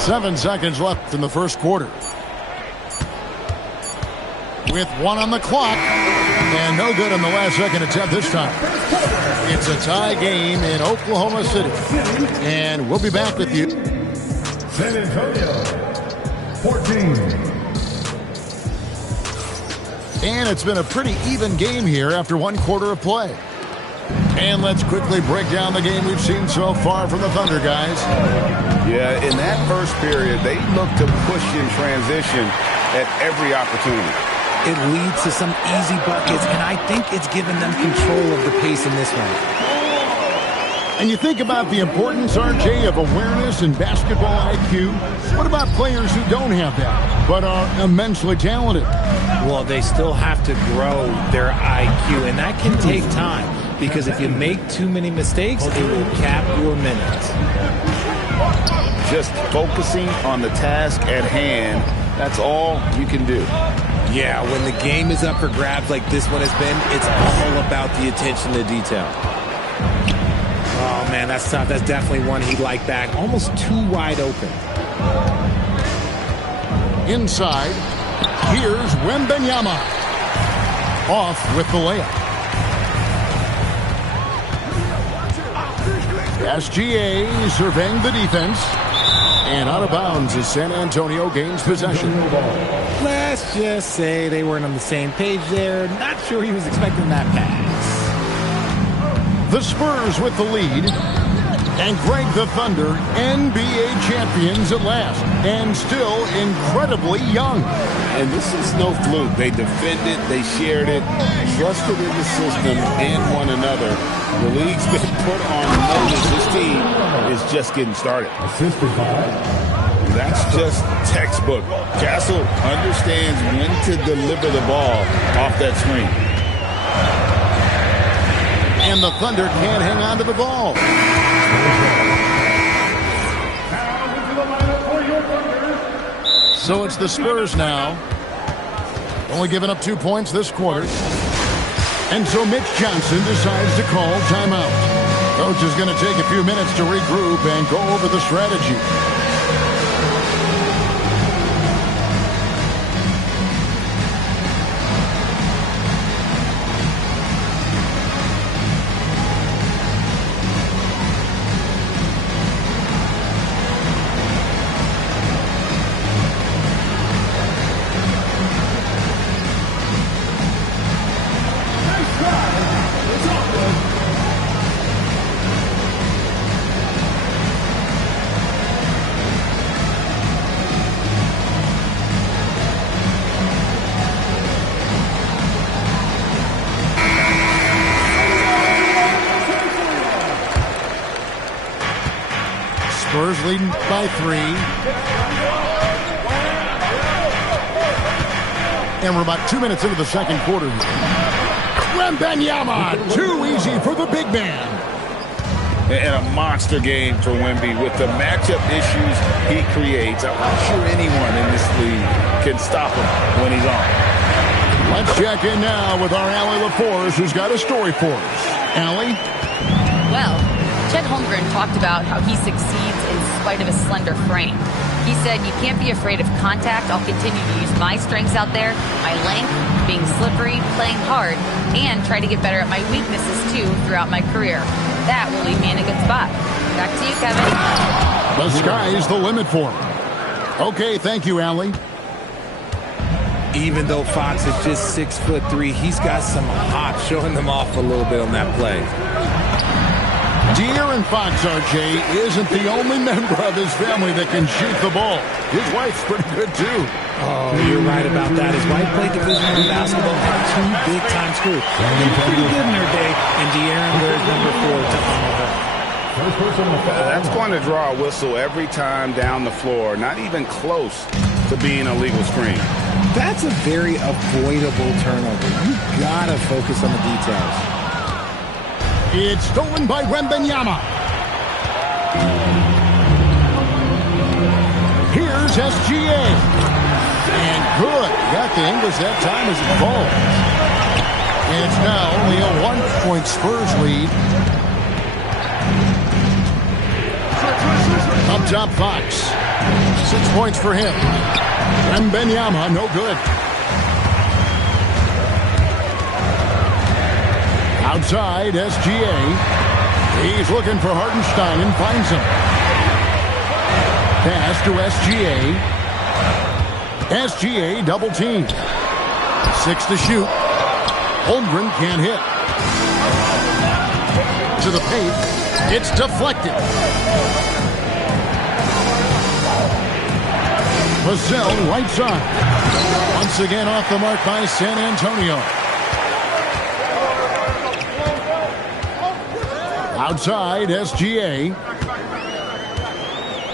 7 seconds left in the first quarter. With 1 on the clock. And no good on the last second attempt this time. It's a tie game in Oklahoma City. And we'll be back with you. San Antonio, 14. And it's been a pretty even game here after 1 quarter of play. And let's quickly break down the game we've seen so far from the Thunder, guys. Yeah, in that first period, they looked to push in transition at every opportunity. It leads to some easy buckets, and I think it's given them control of the pace in this one. And you think about the importance, RJ, of awareness and basketball IQ. What about players who don't have that, but are immensely talented? Well, they still have to grow their IQ, and that can take time, because if you make too many mistakes, it will cap your minutes. Just focusing on the task at hand, that's all you can do. Yeah, when the game is up for grabs like this one has been, it's all about the attention to detail. Oh, man, that's tough. That's definitely one he'd like back. Almost too wide open. Inside, here's Wembanyama. Off with the layup. SGA surveying the defense. And out of bounds as San Antonio gains possession. Let's just say they weren't on the same page there. Not sure he was expecting that pass. The Spurs with the lead. And Greg, the Thunder, NBA champions at last. And still incredibly young. And this is no fluke. They defended, they shared it, trusted in the system and one another. The league's been put on notice. This team is just getting started. That's just textbook. Castle understands when to deliver the ball off that screen. And the Thunder can't hang on to the ball. So it's the Spurs now. Only giving up 2 points this quarter. And so Mitch Johnson decides to call timeout. Coach is going to take a few minutes to regroup and go over the strategy. Spurs leading by 3. And we're about 2 minutes into the second quarter. Wembanyama, too easy for the big man. And a monster game for Wemby with the matchup issues he creates. I'm not sure anyone in this league can stop him when he's on. Let's check in now with our Allie LaForce, who's got a story for us. Allie? Well, Chet Holmgren talked about how he succeeds in spite of a slender frame. He said, "You can't be afraid of contact. I'll continue to use my strengths out there, my length, being slippery, playing hard, and try to get better at my weaknesses too throughout my career. That will leave me in a good spot." Back to you, Kevin. The sky's the limit for him. Okay, thank you, Allie. Even though Fox is just 6'3", he's got some hop, showing them off a little bit on that play. De'Aaron Fox, RJ, isn't the only member of his family that can shoot the ball. His wife's pretty good, too. Oh, you're right about that. His wife played Division I basketball at 2 big-time schools. They're pretty good in their day, and De'Aaron wears number 4 to honor her. That's going to draw a whistle every time down the floor. Not even close to being a legal screen. That's a very avoidable turnover. You gotta focus on the details. It's stolen by Wembanyama. Here's SGA. And good. Got the English that time as it falls. And it's now only a 1-point Spurs lead. Up top, Fox. 6 points for him. Wembanyama, no good. Outside, SGA. He's looking for Hartenstein and finds him. Pass to SGA. SGA double team. 6 to shoot. Holmgren can't hit. To the paint. It's deflected. Vassell right side. Once again off the mark by San Antonio. Outside, SGA.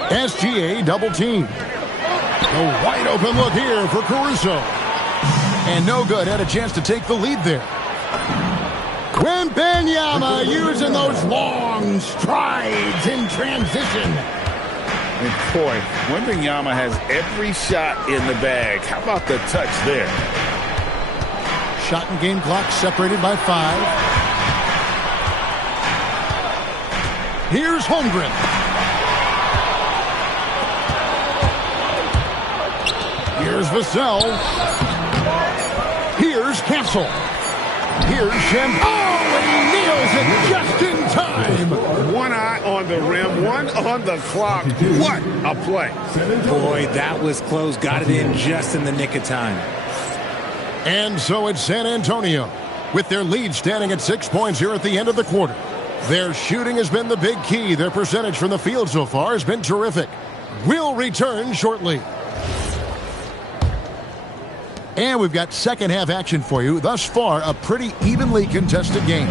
SGA double team. A wide open look here for Caruso. And no good. Had a chance to take the lead there. Wembanyama using those long strides in transition. And boy, Wembanyama has every shot in the bag. How about the touch there? Shot and game clock separated by 5. Here's Holmgren. Here's Vassell. Here's Castle. Here's Shem. Oh, he nails it just in time. One eye on the rim, one on the clock. What a play. Boy, that was close. Got it in just in the nick of time. And so it's San Antonio with their lead standing at 6 points here at the end of the quarter. Their shooting has been the big key. Their percentage from the field so far has been terrific. We'll return shortly. And we've got second half action for you. Thus far, a pretty evenly contested game.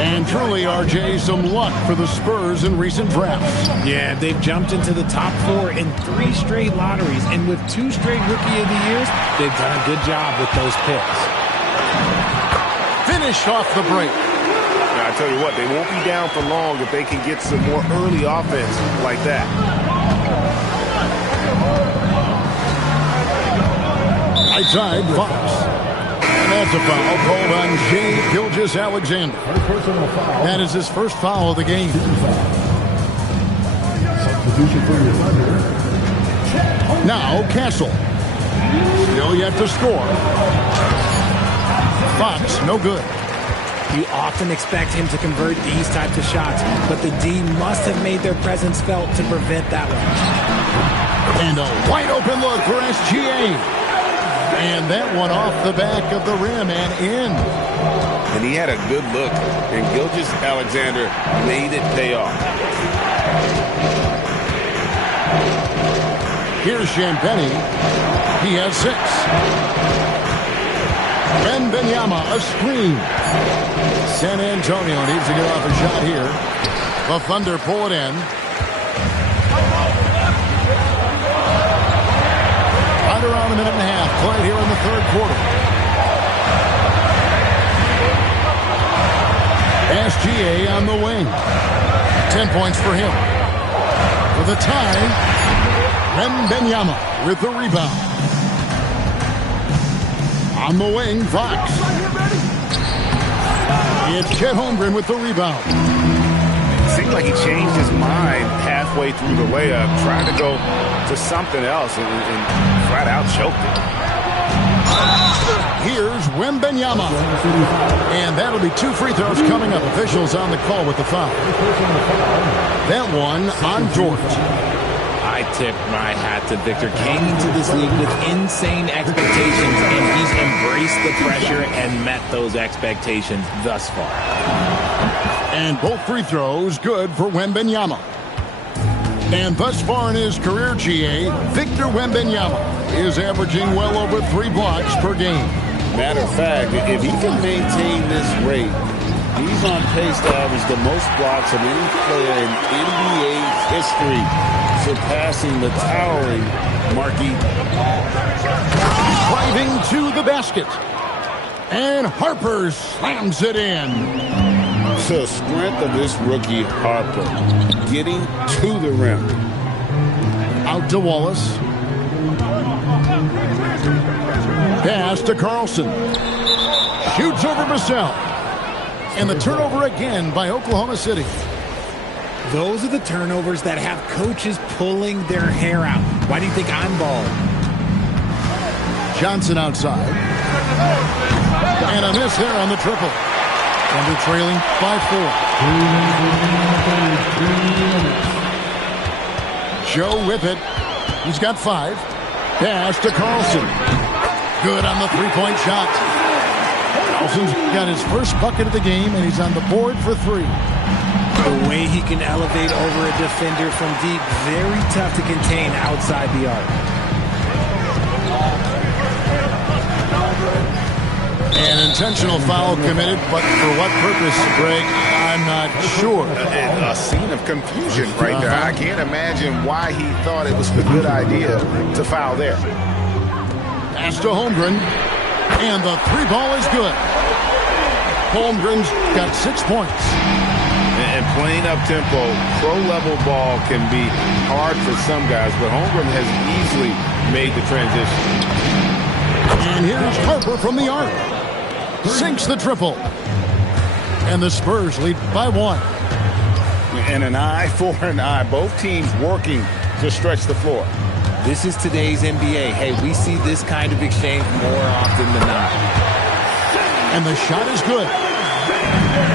And truly, RJ, some luck for the Spurs in recent drafts. Yeah, they've jumped into the top 4 in 3 straight lotteries. And with 2 straight Rookie of the Years, they've done a good job with those picks. Finished off the break. Now, I tell you what, they won't be down for long if they can get some more early offense like that. Right side, Fox. And that's a foul called on Shai Gilgeous-Alexander. That is his first foul of the game. Now, Castle. Still yet to score. Fox, no good. You often expect him to convert these types of shots, but the D must have made their presence felt to prevent that one. And a wide open look for SGA. And that one off the back of the rim and in. And he had a good look, and Gilgeous-Alexander made it pay off. Here's Champagny. He has 6. Wembanyama, a screen. San Antonio needs to get off a shot here. The Thunder pull it in. Right around a minute and a half played here in the third quarter. SGA on the wing. 10 points for him. For the tie, Wembanyama with the rebound. On the wing, Fox. It's Chet Holmgren with the rebound. Seemed like he changed his mind halfway through the layup, trying to go to something else, and flat out choked it. Here's Wembanyama. And that'll be 2 free throws coming up. Officials on the call with the foul. That one on Dort. I tip my hat to Victor. Came into this league with insane expectations, and he's embraced the pressure and met those expectations thus far. And both free throws good for Wembanyama. And thus far in his career, GA, Victor Wembanyama is averaging well over 3 blocks per game. Matter of fact, if he can maintain this rate, he's on pace to average the most blocks of any player in NBA history, surpassing the towering Markey. Driving to the basket. And Harper slams it in. The strength of this rookie, Harper, getting to the rim. Out to Wallace. Pass to Carlson. Shoots over Vassell. And the turnover again by Oklahoma City. Those are the turnovers that have coaches pulling their hair out. Why do you think I'm bald? Johnson outside. And a miss there on the triple. Thunder trailing by 4. Joe with it. He's got 5. Pass to Carlson. Good on the three-point shot. Carlson's got his first bucket of the game, and he's on the board for 3. The way he can elevate over a defender from deep, very tough to contain outside the arc. An intentional foul committed, but for what purpose, Greg, I'm not sure. A scene of confusion right there. I can't imagine why he thought it was a good idea to foul there. Pass to Holmgren, and the 3 ball is good. Holmgren's got 6 points. And playing up-tempo, pro-level ball can be hard for some guys, but Holmgren has easily made the transition. And here's Harper from the arc. Sinks the triple. And the Spurs lead by 1. And an eye for an eye. Both teams working to stretch the floor. This is today's NBA. Hey, we see this kind of exchange more often than not. And the shot is good.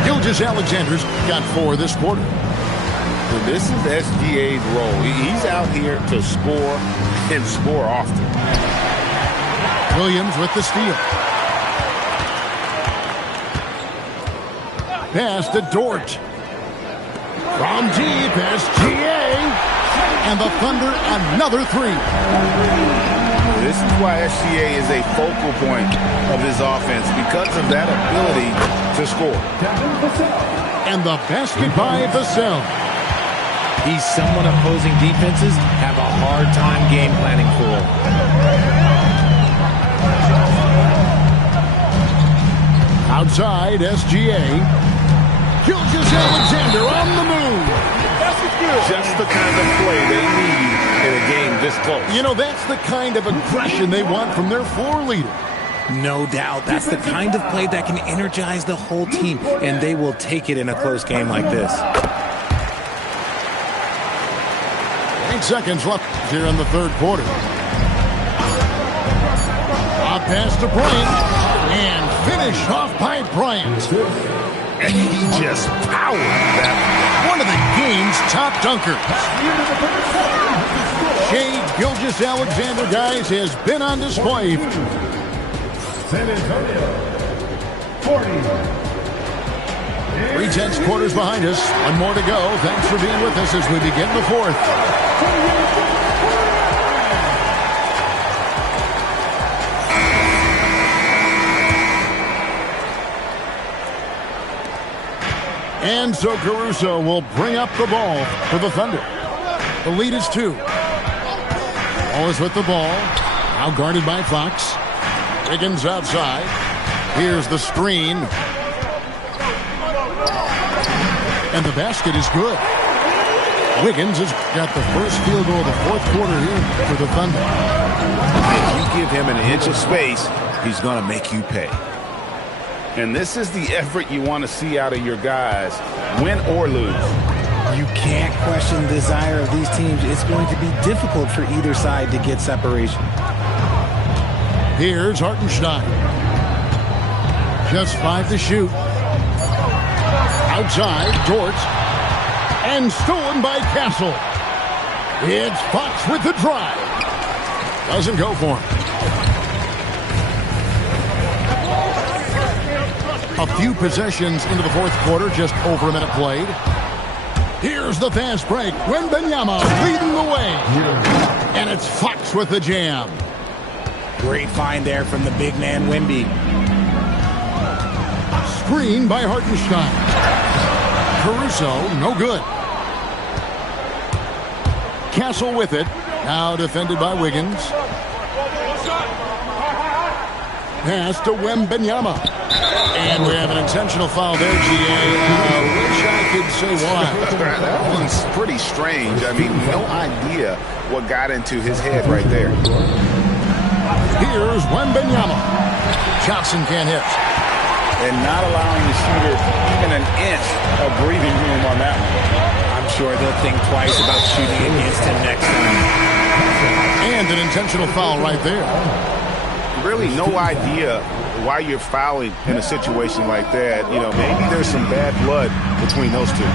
Gilgeous-Alexander's got 4 this quarter. So this is SGA's role. He's out here to score and score often. Williams with the steal. Pass to Dort. From deep, SGA. And the Thunder another 3. This is why SGA is a focal point of his offense, because of that ability to score. And the basket by Vassell. He's someone opposing defenses have a hard time game planning for. Outside, SGA. Gilgeous-Alexander on the move. Just the kind of play they need in a game this close. You know, that's the kind of aggression they want from their floor leader. No doubt. That's the kind of play that can energize the whole team, and they will take it in a close game like this. 8 seconds left here in the third quarter. A pass to Bryant, and finished off by Bryant. And he just powered that. One of the game's top dunkers. Shea Gilgeous-Alexander, guys, has been on display. San Antonio, 40. 3/10 quarters behind us. 1 more to go. Thanks for being with us as we begin the 4th. And so Caruso will bring up the ball for the Thunder. The lead is 2. Wallace with the ball. Now guarded by Fox. Wiggins outside. Here's the screen. And the basket is good. Wiggins has got the first field goal of the 4th quarter here for the Thunder. If you give him an inch of space, he's going to make you pay. And this is the effort you want to see out of your guys, win or lose. You can't question the desire of these teams. It's going to be difficult for either side to get separation. Here's Hartenstein. Just 5 to shoot. Outside, Dort. And stolen by Castle. It's Fox with the drive. Doesn't go for him. A few possessions into the 4th quarter, just over a minute played. Here's the fast break. Wembanyama leading the way. And it's Fox with the jam. Great find there from the big man, Wemby. Screen by Hartenstein. Caruso, no good. Castle with it. Now defended by Wiggins. Pass to Wembanyama. And we have an intentional foul there, GA. Wish I could say why. That one's pretty strange. I mean, no idea what got into his head right there. Here's Wembanyama. Johnson can't hit. And not allowing the shooter even an inch of breathing room on that one. I'm sure they'll think twice about shooting against him next time. And an intentional foul right there. Really no idea why you're fouling in a situation like that. You know, maybe there's some bad blood between those two.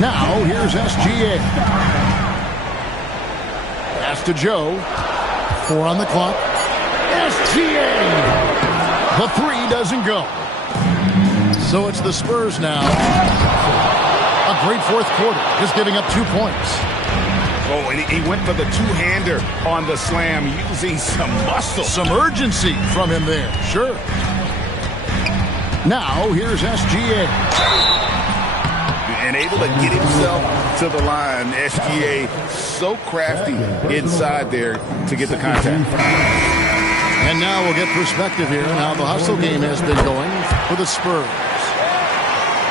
Now, here's SGA. Pass to Joe. 4 on the clock. SGA! The 3 doesn't go. So it's the Spurs now. A great fourth quarter, just giving up 2 points. Oh, and he went for the two-hander on the slam, using some muscle. Some urgency from him there, sure. Now, here's SGA. And able to get himself to the line. SGA so crafty inside there to get the contact. And now we'll get perspective here on how the hustle game has been going for the Spurs.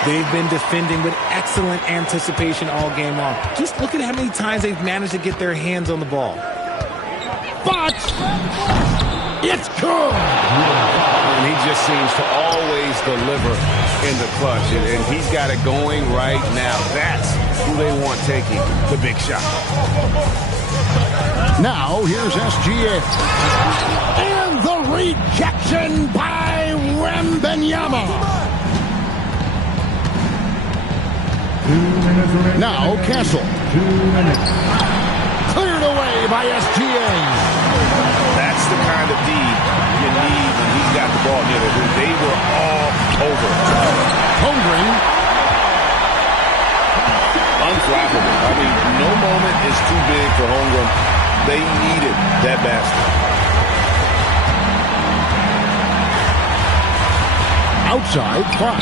They've been defending with excellent anticipation all game long. Just look at how many times they've managed to get their hands on the ball. But it's good. And he just seems to always deliver in the clutch. And he's got it going right now. That's who they want taking the big shot. Now here's SGA. And the rejection by Wembanyama. Now Castle. 2 minutes. Cleared away by SGA. That's the kind of D you need when he's got the ball near the hoop. They were all over. Holmgren. Unflappable. I mean, no moment is too big for Holmgren. They needed that basket. Outside Fox.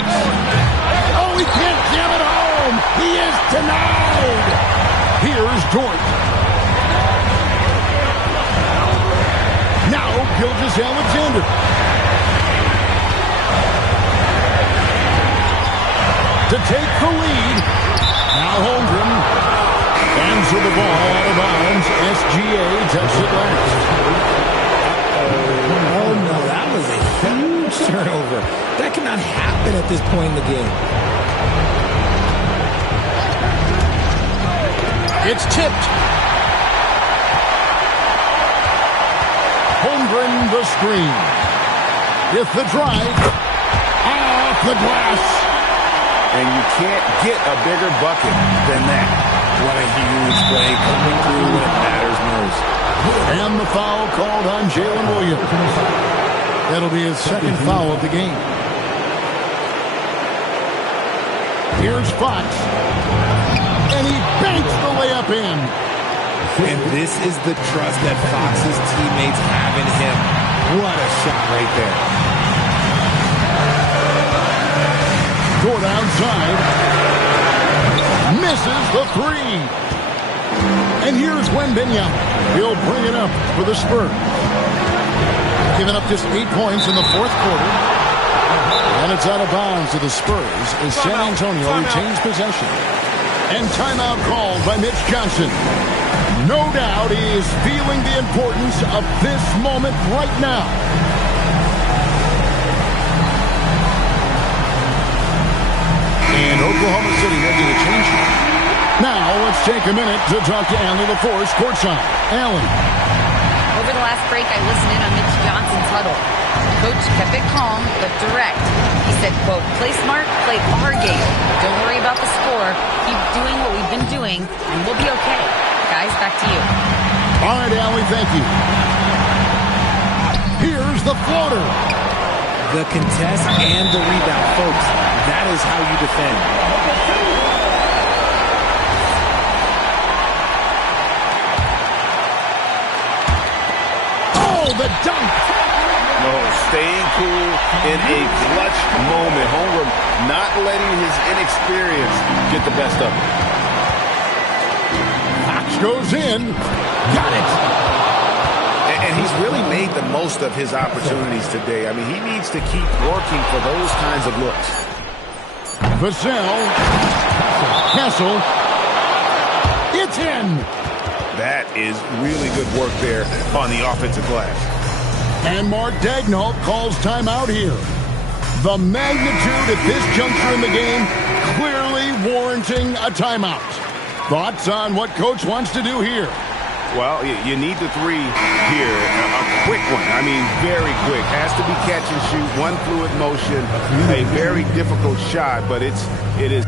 Oh, he can't jam it home. He is denied. Here's Dort. Now Gilgeous-Alexander. To take the lead. Now Holmgren. And so the ball out of bounds. SGA takes it last. Oh, no, that was a huge turnover. That cannot happen at this point in the game. It's tipped. Holmgren the screen. With the drive. Off the glass. And you can't get a bigger bucket than that. What a huge play coming through when it matters most. And the foul called on Jalen Williams. That'll be his second foul of the game. Here's Fox. And he banks the layup in. And this is the trust that Fox's teammates have in him. What a shot right there. Dort outside. Misses the 3. And here's Wembanyama. He'll bring it up for the Spurs. Giving up just 8 points in the fourth quarter. And it's out of bounds to the Spurs as San Antonio retains possession. And timeout called by Mitch Johnson. No doubt he is feeling the importance of this moment right now. And Oklahoma City ready to change it. Now let's take a minute to talk to Allie LaForce courtside. Allie. Over the last break, I listened in on Mitch Johnson's huddle. Coach kept it calm but direct. He said, quote, play smart, play our game. Don't worry about the score. Keep doing what we've been doing, and we'll be okay. Guys, back to you. All right, Allie, thank you. Here's the floater. The contest and the rebound, folks. That is how you defend. Oh, the dunk. No, staying cool in a clutch moment. Holmgren not letting his inexperience get the best of him. Fox goes in. Got it. And he's really made the most of his opportunities today. I mean, he needs to keep working for those kinds of looks. Vassell. Castle. It's in. That is really good work there on the offensive glass. And Mark Daigneault calls timeout here. The magnitude at this juncture in the game clearly warranting a timeout. Thoughts on what Coach wants to do here? Well, you need the three here, a quick one. I mean, very quick. Has to be catch and shoot, one fluid motion, a very difficult shot, but it is